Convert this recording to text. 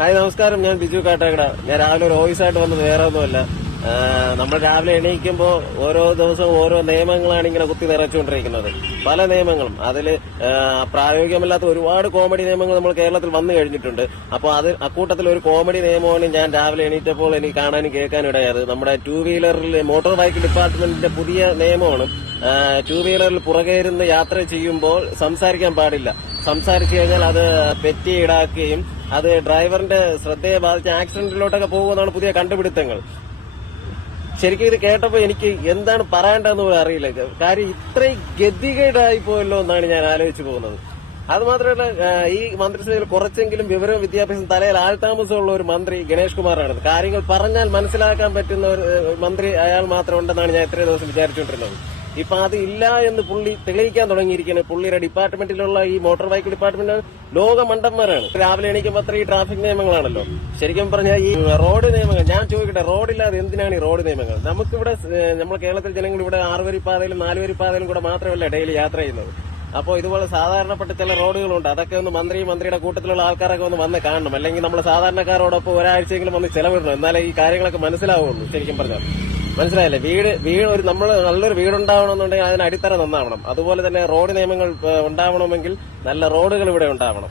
Hi നമസ്കാരം. ഞാൻ ബിജു കാട്ടാക്കട. ഞാൻ രാവിലെ ഒരു ഓഫീസായിട്ട് വന്നത് വേറെ ഒന്നുമല്ല. നമ്മൾ രാവിലെ എണീക്കുമ്പോൾ ഓരോ ദിവസവും ഓരോ നിയമങ്ങളാണ് ഇങ്ങനെ കുത്തി നിറച്ചുകൊണ്ടിരിക്കുന്നത്. പല നിയമങ്ങളും. അതിൽ പ്രായോഗികമല്ലാത്ത ഒരുപാട് കോമഡി നിയമങ്ങൾ നമ്മൾ കേരളത്തിൽ വന്നു കഴിഞ്ഞിട്ടുണ്ട്. അപ്പോൾ അത് അക്കൂട്ടത്തിൽ ഒരു കോമഡി നിയമമാണ് ഞാൻ രാവിലെ എണീറ്റപ്പോൾ എനിക്ക് കാണാനും കേൾക്കാനും ഇടയായത്. നമ്മുടെ ടൂ വീലറിൽ മോട്ടോർ ബൈക്ക് ഡിപ്പാർട്ട്മെന്റിന്റെ പുതിയ നിയമമാണ്. ടൂ വീലറിൽ പുറകെ ഇരുന്ന് യാത്ര ചെയ്യുമ്പോൾ സംസാരിക്കാൻ പാടില്ല. സംസാരിച്ചു കഴിഞ്ഞാൽ അത് പെറ്റി ഈടാക്കുകയും അത് ഡ്രൈവറിന്റെ ശ്രദ്ധയെ ബാധിച്ച് ആക്സിഡന്റിലോട്ടൊക്കെ പോകുമെന്നാണ് പുതിയ കണ്ടുപിടുത്തങ്ങൾ. ശരിക്കും ഇത് കേട്ടപ്പോ എനിക്ക് എന്താണ് പറയേണ്ടതെന്ന് പോലും അറിയില്ല. കാര്യം ഇത്രയും ഗതികേടായി പോയല്ലോ എന്നാണ് ഞാൻ ആലോചിച്ചു പോകുന്നത്. അത് മാത്രമല്ല ഈ മന്ത്രിസഭയിൽ കുറച്ചെങ്കിലും വിവരവും വിദ്യാഭ്യാസം തലയിൽ ആൾതാമസമുള്ള ഒരു മന്ത്രി ഗണേഷ് കുമാറാണ്. കാര്യങ്ങൾ പറഞ്ഞാൽ മനസ്സിലാക്കാൻ പറ്റുന്ന ഒരു മന്ത്രി അയാൾ മാത്രം ഉണ്ടെന്നാണ് ഞാൻ ഇത്രയും ദിവസം വിചാരിച്ചുകൊണ്ടിരുന്നത്. ഇപ്പൊ അത് ഇല്ല എന്ന് പുള്ളി തെളിയിക്കാൻ തുടങ്ങിയിരിക്കുന്നത് പുള്ളിയുടെ ഡിപ്പാർട്ട്മെന്റിലുള്ള ഈ മോട്ടോർ ബൈക്ക് ഡിപ്പാർട്ട്മെന്റ് ലോക മണ്ടന്മാരാണ് രാവിലെ എണീക്കുമ്പോൾ ഈ ട്രാഫിക് നിയമങ്ങളാണല്ലോ. ശരിക്കും പറഞ്ഞാൽ ഈ റോഡ് നിയമങ്ങൾ ഞാൻ ചോദിക്കട്ടെ റോഡില്ലാതെ എന്തിനാണ് ഈ റോഡ് നിയമങ്ങൾ? നമുക്കിവിടെ നമ്മൾ കേരളത്തിൽ ജനങ്ങൾ ഇവിടെ ആറുവരി പാതയിലും നാലുവരി പാതയിലും കൂടെ മാത്രമല്ല ഡെയിലി യാത്ര ചെയ്യുന്നത്. അപ്പോൾ ഇതുപോലെ സാധാരണപ്പെട്ട ചില റോഡുകളുണ്ട്. അതൊക്കെ ഒന്ന് മന്ത്രി മന്ത്രിയുടെ കൂട്ടത്തിലുള്ള ആൾക്കാരൊക്കെ ഒന്ന് വന്ന് കാണണം. അല്ലെങ്കിൽ നമ്മൾ സാധാരണക്കാരോടൊപ്പം ഒരാഴ്ചയെങ്കിലും വന്ന് ചെലവിടണം. എന്നാലേ ഈ കാര്യങ്ങളൊക്കെ മനസ്സിലാവുള്ളൂ ശരിക്കും പറഞ്ഞാൽ മനസ്സിലായില്ലേ? വീട് വീട് ഒരു നമ്മൾ നല്ലൊരു വീടുണ്ടാവണമെന്നുണ്ടെങ്കിൽ അതിന് അടിത്തറ നന്നാവണം. അതുപോലെ തന്നെ റോഡ് നിയമങ്ങൾ ഉണ്ടാവണമെങ്കിൽ നല്ല റോഡുകൾ ഇവിടെ ഉണ്ടാവണം.